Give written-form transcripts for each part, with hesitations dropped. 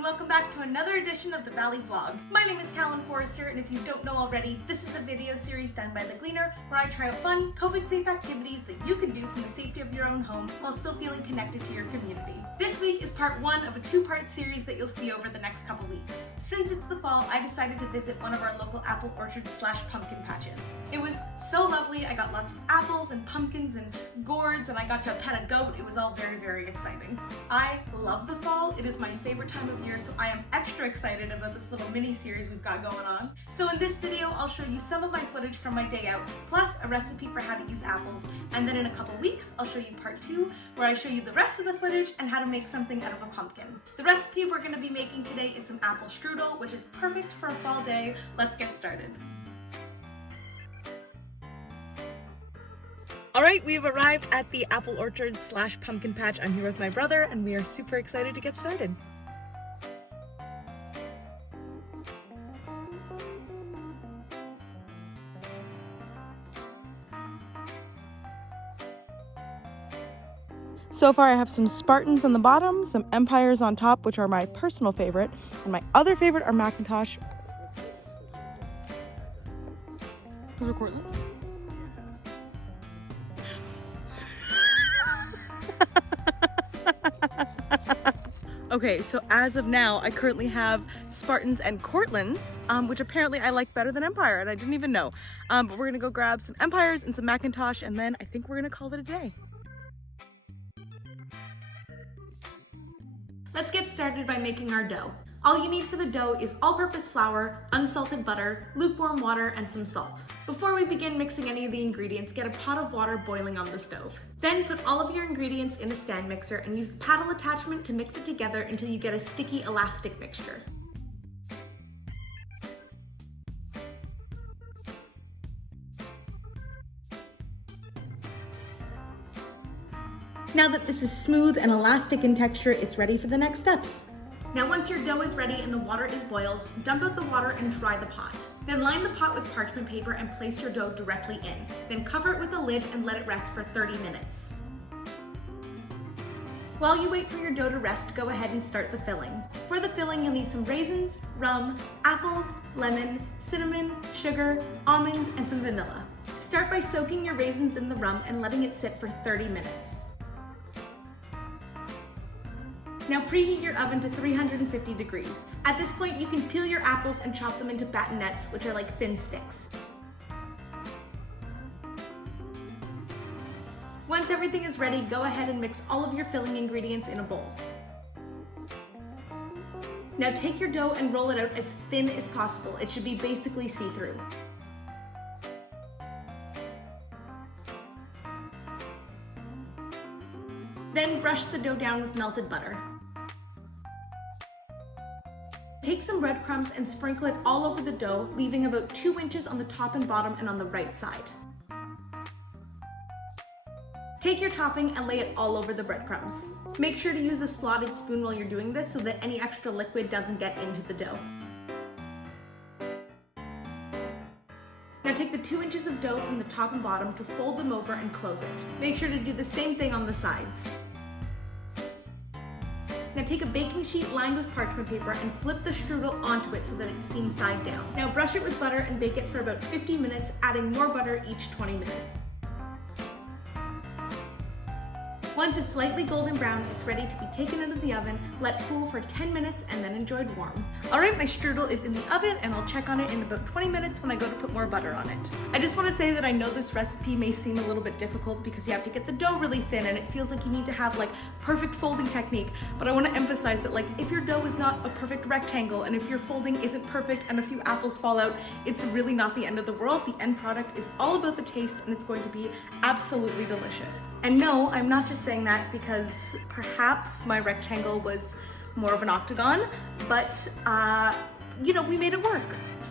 and welcome back to another edition of the Valley Vlog. My name is Callan Forrester, and if you don't know already, this is a video series done by the Gleaner where I try out fun, COVID-safe activities that you can do from the safety of your own home while still feeling connected to your community. This week is part one of a two-part series that you'll see over the next couple weeks. Since it's the fall, I decided to visit one of our local apple orchards / pumpkin patches. It was so lovely. I got lots of apples and pumpkins and gourds, and I got to pet a goat. It was all very, very exciting. I love the fall. It is my favorite time of year, so I am extra excited about this little mini series we've got going on. So in this video, I'll show you some of my footage from my day out, plus a recipe for how to use apples. And then in a couple weeks, I'll show you part two, where I show you the rest of the footage and how to make something out of a pumpkin. The recipe we're going to be making today is some apple strudel, which is perfect for a fall day. Let's get started. All right, we have arrived at the apple orchard / pumpkin patch. I'm here with my brother, and we are super excited to get started. So far I have some Spartans on the bottom, some Empires on top, which are my personal favorite, and my other favorite are Macintosh. Those are Cortland. Okay, so as of now, I currently have Spartans and Cortlands, which apparently I like better than Empire, and I didn't even know. But we're gonna go grab some Empires and some Macintosh, and then I think we're gonna call it a day. Let's get started by making our dough. All you need for the dough is all-purpose flour, unsalted butter, lukewarm water, and some salt. Before we begin mixing any of the ingredients, get a pot of water boiling on the stove. Then put all of your ingredients in a stand mixer and use the paddle attachment to mix it together until you get a sticky, elastic mixture. Now that this is smooth and elastic in texture, it's ready for the next steps. Now once your dough is ready and the water is boiled, dump out the water and dry the pot. Then line the pot with parchment paper and place your dough directly in. Then cover it with a lid and let it rest for 30 minutes. While you wait for your dough to rest, go ahead and start the filling. For the filling, you'll need some raisins, rum, apples, lemon, cinnamon, sugar, almonds, and some vanilla. Start by soaking your raisins in the rum and letting it sit for 30 minutes. Now preheat your oven to 350 degrees. At this point, you can peel your apples and chop them into batonets, which are like thin sticks. Once everything is ready, go ahead and mix all of your filling ingredients in a bowl. Now take your dough and roll it out as thin as possible. It should be basically see-through. Then brush the dough down with melted butter. Take some breadcrumbs and sprinkle it all over the dough, leaving about 2 inches on the top and bottom and on the right side. Take your topping and lay it all over the breadcrumbs. Make sure to use a slotted spoon while you're doing this so that any extra liquid doesn't get into the dough. Now take the 2 inches of dough from the top and bottom to fold them over and close it. Make sure to do the same thing on the sides. Now take a baking sheet lined with parchment paper and flip the strudel onto it so that it's seam side down. Now brush it with butter and bake it for about 50 minutes, adding more butter each 20 minutes. Once it's lightly golden brown, it's ready to be taken out of the oven, let cool for 10 minutes, and then enjoyed warm. All right, my strudel is in the oven, and I'll check on it in about 20 minutes when I go to put more butter on it. I just want to say that I know this recipe may seem a little bit difficult because you have to get the dough really thin, and it feels like you need to have like perfect folding technique, but I want to emphasize that like if your dough is not a perfect rectangle, and if your folding isn't perfect and a few apples fall out, it's really not the end of the world. The end product is all about the taste, and it's going to be absolutely delicious. And no, I'm not just saying that because perhaps my rectangle was more of an octagon, but you know, we made it work.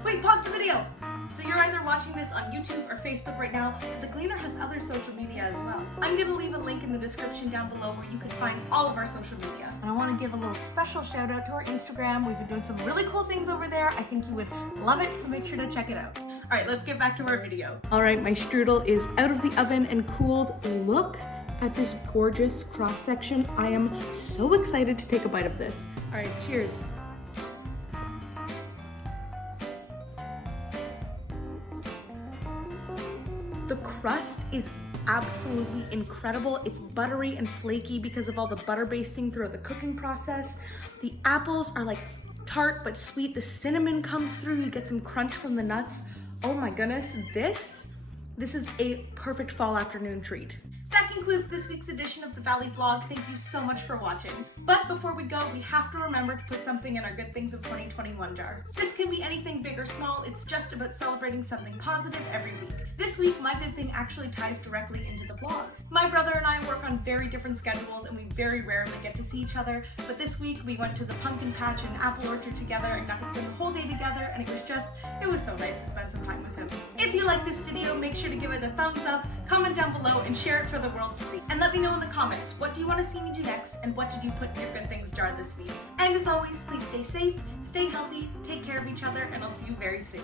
Wait, pause the video. So you're either watching this on YouTube or Facebook right now, but the Gleaner has other social media as well. I'm gonna leave a link in the description down below where you can find all of our social media. And I wanna give a little special shout out to our Instagram. We've been doing some really cool things over there. I think you would love it, so make sure to check it out. All right, let's get back to our video. All right, my strudel is out of the oven and cooled. Look at this gorgeous cross section. I am so excited to take a bite of this. All right, cheers. crust is absolutely incredible. It's buttery and flaky because of all the butter basting throughout the cooking process. The apples are like tart but sweet. The cinnamon comes through. You get some crunch from the nuts. Oh my goodness, this is a perfect fall afternoon treat. That concludes this week's edition of the Valley Vlog. Thank you so much for watching. But before we go, we have to remember to put something in our Good Things of 2021 jar. This can be anything big or small. It's just about celebrating something positive every week. This week, my good thing actually ties directly into the vlog. My brother and I work on very different schedules and we very rarely get to see each other. But this week, we went to the pumpkin patch and apple orchard together and got to spend the whole day together, and it was so nice to spend some time with him. If you like this video, make sure to give it a thumbs up, comment down below, and share it for the world to see. And let me know in the comments, what do you want to see me do next, and what did you put in your good things jar this week? And as always, please stay safe, stay healthy, take care of each other, and I'll see you very soon.